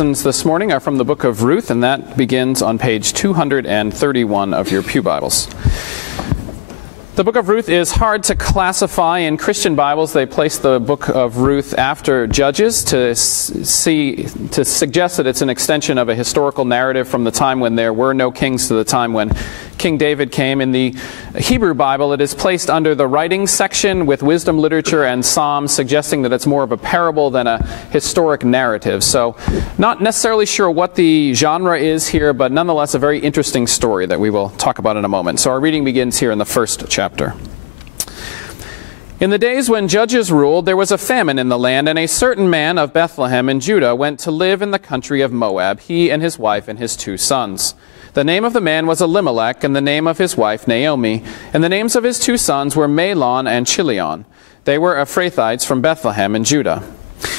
lessons this morning are from the book of Ruth, and that begins on page 231 of your pew Bibles. The book of Ruth is hard to classify. In Christian Bibles, they place the book of Ruth after Judges to suggest that it's an extension of a historical narrative from the time when there were no kings to the time when King David came. In the Hebrew Bible, it is placed under the writings section with wisdom literature and psalms, suggesting that it's more of a parable than a historic narrative. So, not necessarily sure what the genre is here, but nonetheless a very interesting story that we will talk about in a moment. So our reading begins here in the first chapter. In the days when judges ruled, there was a famine in the land, and a certain man of Bethlehem in Judah went to live in the country of Moab, he and his wife and his 2 sons. The name of the man was Elimelech, and the name of his wife Naomi, and the names of his 2 sons were Mahlon and Chilion. They were Ephrathites from Bethlehem in Judah.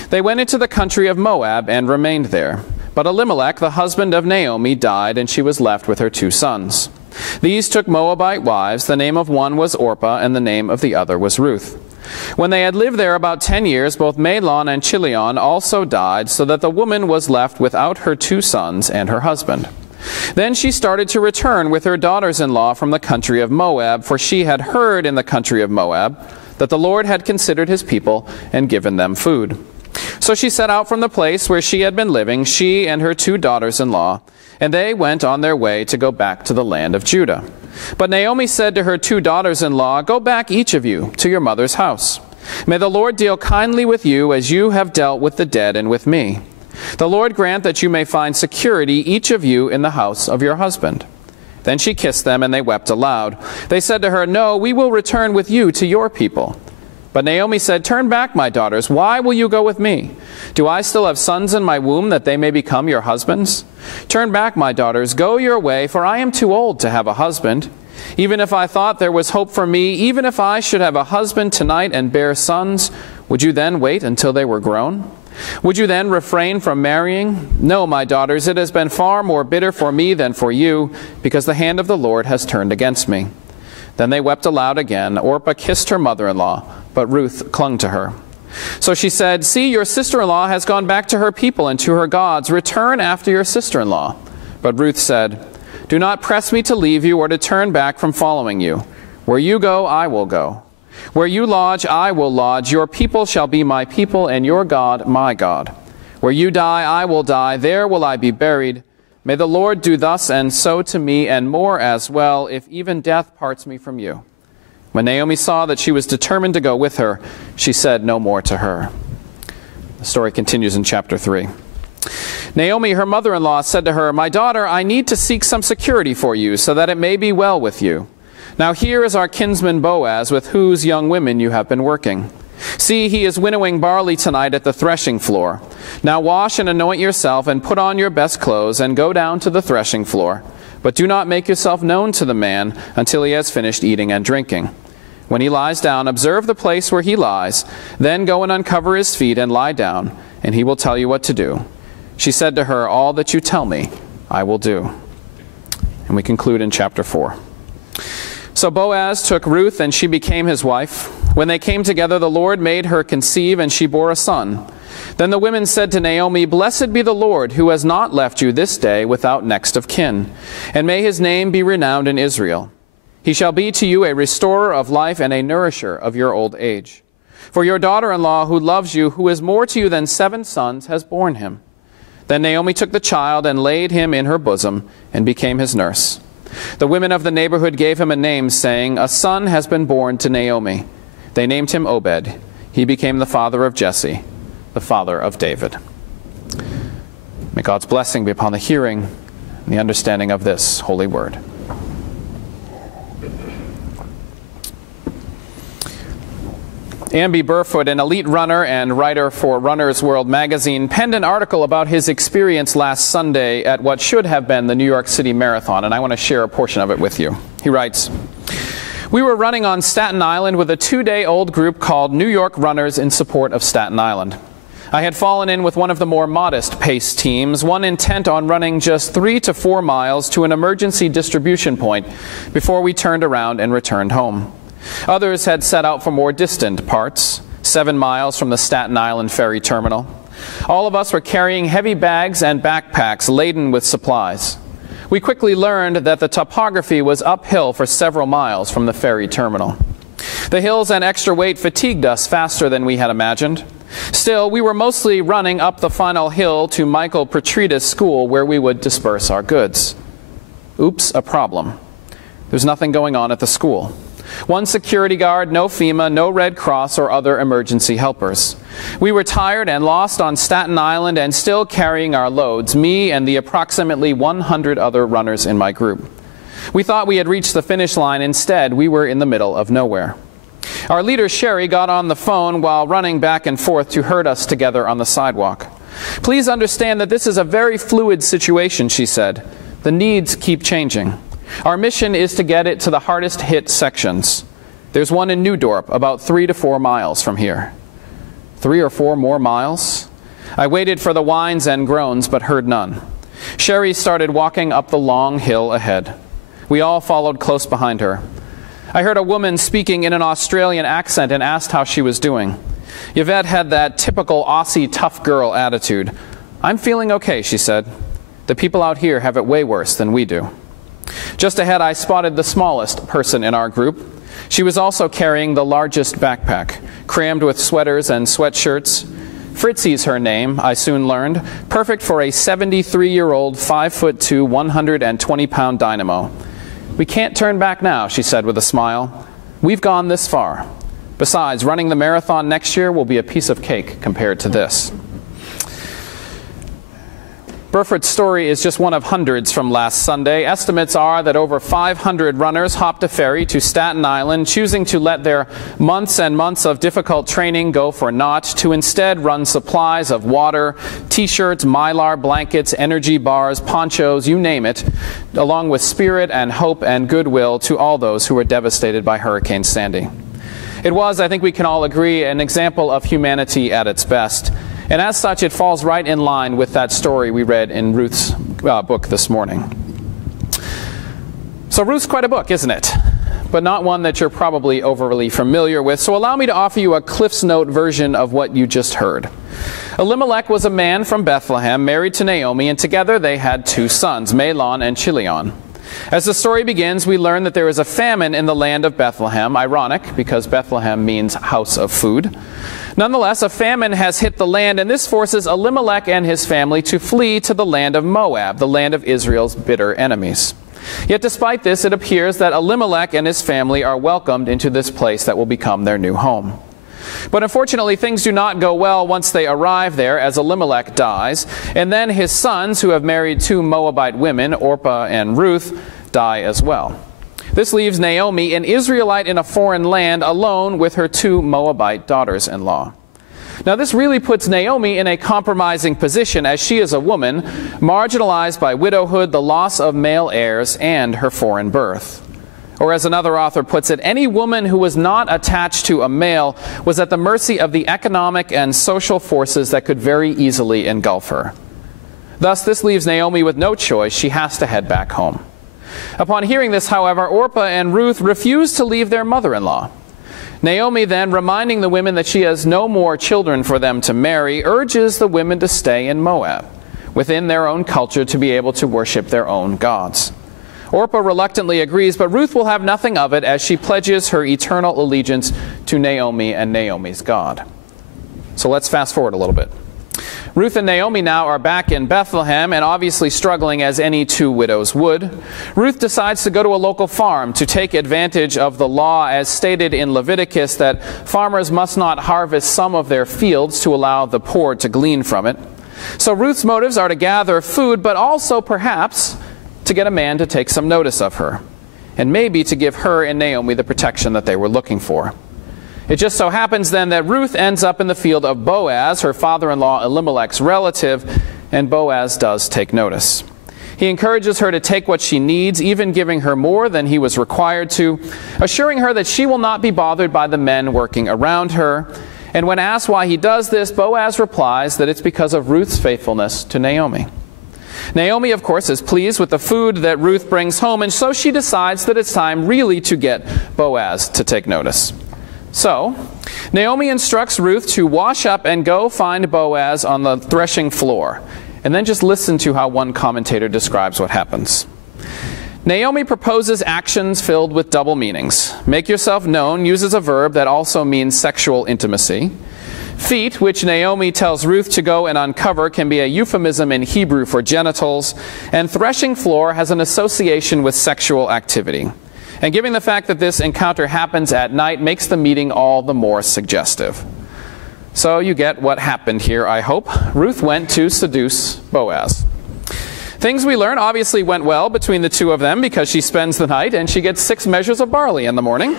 They went into the country of Moab and remained there. But Elimelech, the husband of Naomi, died, and she was left with her 2 sons. These took Moabite wives. The name of one was Orpah, and the name of the other was Ruth. When they had lived there about 10 years, both Mahlon and Chilion also died, so that the woman was left without her 2 sons and her husband. Then she started to return with her daughters-in-law from the country of Moab, for she had heard in the country of Moab that the Lord had considered his people and given them food. So she set out from the place where she had been living, she and her 2 daughters-in-law, and they went on their way to go back to the land of Judah. But Naomi said to her 2 daughters-in-law, "Go back, each of you, to your mother's house. May the Lord deal kindly with you as you have dealt with the dead and with me. The Lord grant that you may find security, each of you, in the house of your husband." Then she kissed them, and they wept aloud. They said to her, "No, we will return with you to your people." But Naomi said, "Turn back, my daughters. Why will you go with me? Do I still have sons in my womb, that they may become your husbands? Turn back, my daughters. Go your way, for I am too old to have a husband. Even if I thought there was hope for me, even if I should have a husband tonight and bear sons, would you then wait until they were grown? Would you then refrain from marrying? No, my daughters, it has been far more bitter for me than for you, because the hand of the Lord has turned against me." Then they wept aloud again. Orpah kissed her mother-in-law, but Ruth clung to her. So she said, "See, your sister-in-law has gone back to her people and to her gods. Return after your sister-in-law." But Ruth said, "Do not press me to leave you or to turn back from following you. Where you go, I will go. Where you lodge, I will lodge. Your people shall be my people, and your God my God. Where you die, I will die. There will I be buried. May the Lord do thus and so to me, and more as well, if even death parts me from you." When Naomi saw that she was determined to go with her, she said no more to her. The story continues in chapter 3. Naomi, her mother-in-law, said to her, "My daughter, I need to seek some security for you, so that it may be well with you. Now here is our kinsman Boaz, with whose young women you have been working. See, he is winnowing barley tonight at the threshing floor. Now wash and anoint yourself, and put on your best clothes, and go down to the threshing floor. But do not make yourself known to the man until he has finished eating and drinking. When he lies down, observe the place where he lies. Then go and uncover his feet and lie down, and he will tell you what to do." She said to her, "All that you tell me, I will do." And we conclude in chapter 4. So Boaz took Ruth, and she became his wife. When they came together, the Lord made her conceive, and she bore a son. Then the women said to Naomi, "Blessed be the Lord, who has not left you this day without next of kin, and may his name be renowned in Israel. He shall be to you a restorer of life and a nourisher of your old age. For your daughter-in-law, who loves you, who is more to you than 7 sons, has borne him." Then Naomi took the child and laid him in her bosom and became his nurse. The women of the neighborhood gave him a name, saying, "A son has been born to Naomi." They named him Obed. He became the father of Jesse, the father of David. May God's blessing be upon the hearing and the understanding of this holy word. Amby Burfoot, an elite runner and writer for Runner's World magazine, penned an article about his experience last Sunday at what should have been the New York City Marathon, and I want to share a portion of it with you. He writes, "We were running on Staten Island with a 2-day-old group called New York Runners in Support of Staten Island. I had fallen in with one of the more modest pace teams, one intent on running just 3 to 4 miles to an emergency distribution point before we turned around and returned home. Others had set out for more distant parts, 7 miles from the Staten Island ferry terminal. All of us were carrying heavy bags and backpacks laden with supplies. We quickly learned that the topography was uphill for several miles from the ferry terminal. The hills and extra weight fatigued us faster than we had imagined. Still, we were mostly running up the final hill to Michael Petridis' school where we would disperse our goods. Oops, a problem. There's nothing going on at the school. One security guard, no FEMA, no Red Cross or other emergency helpers. We were tired and lost on Staten Island and still carrying our loads, me and the approximately 100 other runners in my group. We thought we had reached the finish line. Instead, we were in the middle of nowhere. Our leader, Sherry, got on the phone while running back and forth to herd us together on the sidewalk. Please understand that this is a very fluid situation, she said. The needs keep changing. Our mission is to get it to the hardest hit sections. There's one in Newdorp, about 3 to 4 miles from here. 3 or 4 more miles? I waited for the whines and groans, but heard none. Sherry started walking up the long hill ahead. We all followed close behind her. I heard a woman speaking in an Australian accent and asked how she was doing. Yvette had that typical Aussie tough girl attitude. I'm feeling okay, she said. The people out here have it way worse than we do. Just ahead, I spotted the smallest person in our group. She was also carrying the largest backpack, crammed with sweaters and sweatshirts. Fritzy's her name, I soon learned, perfect for a 73-year-old, 5'2", 120-pound dynamo. We can't turn back now, she said with a smile. We've gone this far. Besides, running the marathon next year will be a piece of cake compared to this. Burford's story is just one of hundreds from last Sunday. Estimates are that over 500 runners hopped a ferry to Staten Island, choosing to let their months and months of difficult training go for naught, to instead run supplies of water, T-shirts, Mylar blankets, energy bars, ponchos, you name it, along with spirit and hope and goodwill to all those who were devastated by Hurricane Sandy. It was, I think we can all agree, an example of humanity at its best. And as such, it falls right in line with that story we read in Ruth's book this morning. So Ruth's quite a book, isn't it? But not one that you're probably overly familiar with. So allow me to offer you a Cliff's Note version of what you just heard. Elimelech was a man from Bethlehem, married to Naomi, and together they had 2 sons, Mahlon and Chilion. As the story begins, we learn that there is a famine in the land of Bethlehem. Ironic, because Bethlehem means house of food. Nonetheless, a famine has hit the land, and this forces Elimelech and his family to flee to the land of Moab, the land of Israel's bitter enemies. Yet despite this, it appears that Elimelech and his family are welcomed into this place that will become their new home. But unfortunately, things do not go well once they arrive there, as Elimelech dies, and then his sons, who have married 2 Moabite women, Orpah and Ruth, die as well. This leaves Naomi, an Israelite in a foreign land, alone with her 2 Moabite daughters-in-law. Now this really puts Naomi in a compromising position, as she is a woman, marginalized by widowhood, the loss of male heirs, and her foreign birth. Or as another author puts it, any woman who was not attached to a male was at the mercy of the economic and social forces that could very easily engulf her. Thus, this leaves Naomi with no choice. She has to head back home. Upon hearing this, however, Orpah and Ruth refuse to leave their mother-in-law. Naomi then, reminding the women that she has no more children for them to marry, urges the women to stay in Moab, within their own culture, to be able to worship their own gods. Orpah reluctantly agrees, but Ruth will have nothing of it, as she pledges her eternal allegiance to Naomi and Naomi's God. So let's fast forward a little bit. Ruth and Naomi now are back in Bethlehem and obviously struggling as any 2 widows would. Ruth decides to go to a local farm to take advantage of the law as stated in Leviticus that farmers must not harvest some of their fields to allow the poor to glean from it. So Ruth's motives are to gather food, but also perhaps to get a man to take some notice of her, and maybe to give her and Naomi the protection that they were looking for. It just so happens then that Ruth ends up in the field of Boaz, her father-in-law Elimelech's relative, and Boaz does take notice. He encourages her to take what she needs, even giving her more than he was required to, assuring her that she will not be bothered by the men working around her. And when asked why he does this, Boaz replies that it's because of Ruth's faithfulness to Naomi. Naomi, of course, is pleased with the food that Ruth brings home, and so she decides that it's time really to get Boaz to take notice. So, Naomi instructs Ruth to wash up and go find Boaz on the threshing floor. And then just listen to how one commentator describes what happens. Naomi proposes actions filled with double meanings. Make yourself known uses a verb that also means sexual intimacy. Feet, which Naomi tells Ruth to go and uncover, can be a euphemism in Hebrew for genitals. And threshing floor has an association with sexual activity. And given the fact that this encounter happens at night makes the meeting all the more suggestive. So you get what happened here, I hope. Ruth went to seduce Boaz. Things we learn obviously went well between the two of them because she spends the night and she gets 6 measures of barley in the morning.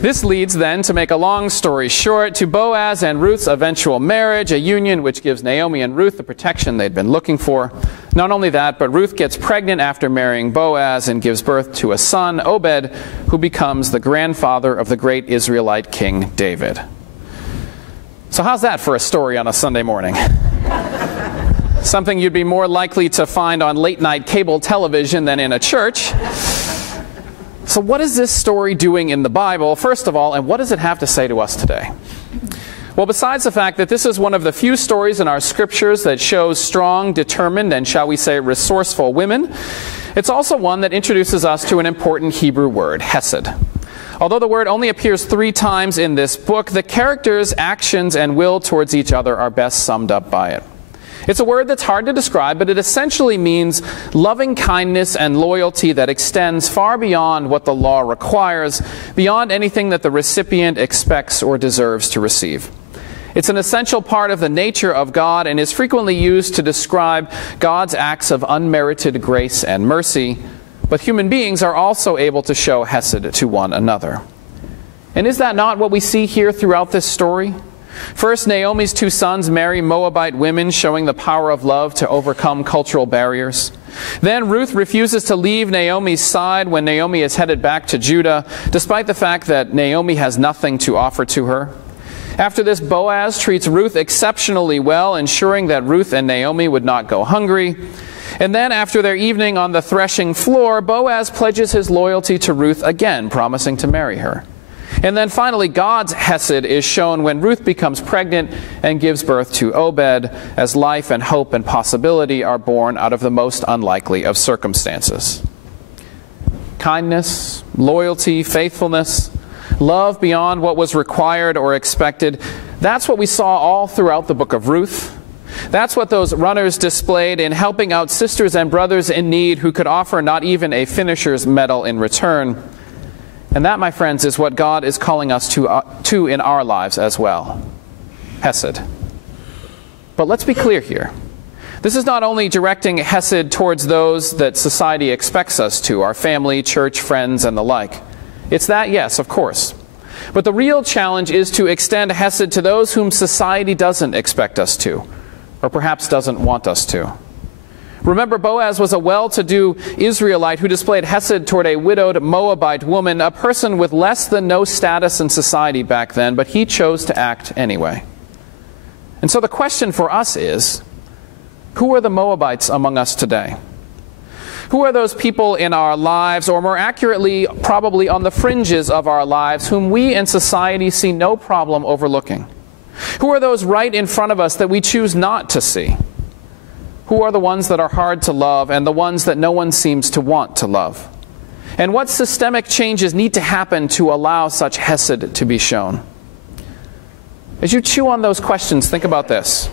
This leads then, to make a long story short, to Boaz and Ruth's eventual marriage, a union which gives Naomi and Ruth the protection they'd been looking for. Not only that, but Ruth gets pregnant after marrying Boaz and gives birth to a son, Obed, who becomes the grandfather of the great Israelite king David. So how's that for a story on a Sunday morning? Something you'd be more likely to find on late-night cable television than in a church. So what is this story doing in the Bible, first of all, and what does it have to say to us today? Well, besides the fact that this is one of the few stories in our scriptures that shows strong, determined, and shall we say resourceful women, it's also one that introduces us to an important Hebrew word, hesed. Although the word only appears 3 times in this book, the characters' actions and will towards each other are best summed up by it. It's a word that's hard to describe, but it essentially means loving kindness and loyalty that extends far beyond what the law requires, beyond anything that the recipient expects or deserves to receive. It's an essential part of the nature of God and is frequently used to describe God's acts of unmerited grace and mercy, but human beings are also able to show hesed to one another. And is that not what we see here throughout this story? First, Naomi's 2 sons marry Moabite women, showing the power of love to overcome cultural barriers. Then Ruth refuses to leave Naomi's side when Naomi is headed back to Judah, despite the fact that Naomi has nothing to offer to her. After this, Boaz treats Ruth exceptionally well, ensuring that Ruth and Naomi would not go hungry. And then, after their evening on the threshing floor, Boaz pledges his loyalty to Ruth again, promising to marry her. And then finally, God's hesed is shown when Ruth becomes pregnant and gives birth to Obed, as life and hope and possibility are born out of the most unlikely of circumstances. Kindness, loyalty, faithfulness, love beyond what was required or expected, that's what we saw all throughout the book of Ruth. That's what those runners displayed in helping out sisters and brothers in need who could offer not even a finisher's medal in return. And that, my friends, is what God is calling us to in our lives as well. Hesed. But let's be clear here. This is not only directing hesed towards those that society expects us to, our family, church, friends, and the like. It's that, yes, of course. But the real challenge is to extend hesed to those whom society doesn't expect us to, or perhaps doesn't want us to. Remember, Boaz was a well-to-do Israelite who displayed hesed toward a widowed Moabite woman, a person with less than no status in society back then, but he chose to act anyway. And so the question for us is, who are the Moabites among us today? Who are those people in our lives, or more accurately, probably on the fringes of our lives, whom we in society see no problem overlooking? Who are those right in front of us that we choose not to see? Who are the ones that are hard to love and the ones that no one seems to want to love? And what systemic changes need to happen to allow such hesed to be shown? As you chew on those questions, think about this.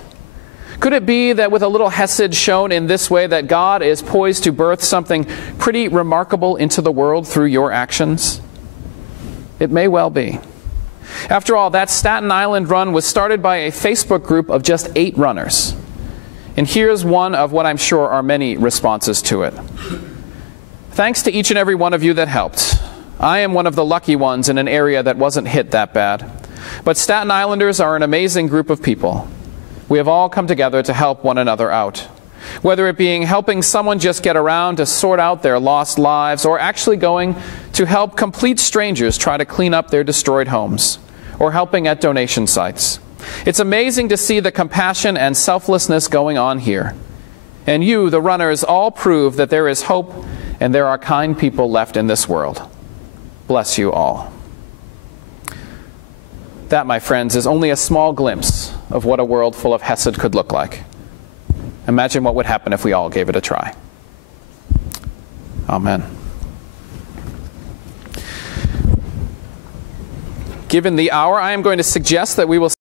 Could it be that with a little hesed shown in this way that God is poised to birth something pretty remarkable into the world through your actions? It may well be. After all, that Staten Island run was started by a Facebook group of just 8 runners. And here's one of what I'm sure are many responses to it. Thanks to each and every one of you that helped. I am one of the lucky ones in an area that wasn't hit that bad. But Staten Islanders are an amazing group of people. We have all come together to help one another out. Whether it being helping someone just get around to sort out their lost lives, or actually going to help complete strangers try to clean up their destroyed homes, or helping at donation sites. It's amazing to see the compassion and selflessness going on here. And you, the runners, all prove that there is hope and there are kind people left in this world. Bless you all. That, my friends, is only a small glimpse of what a world full of hesed could look like. Imagine what would happen if we all gave it a try. Amen. Given the hour, I am going to suggest that we will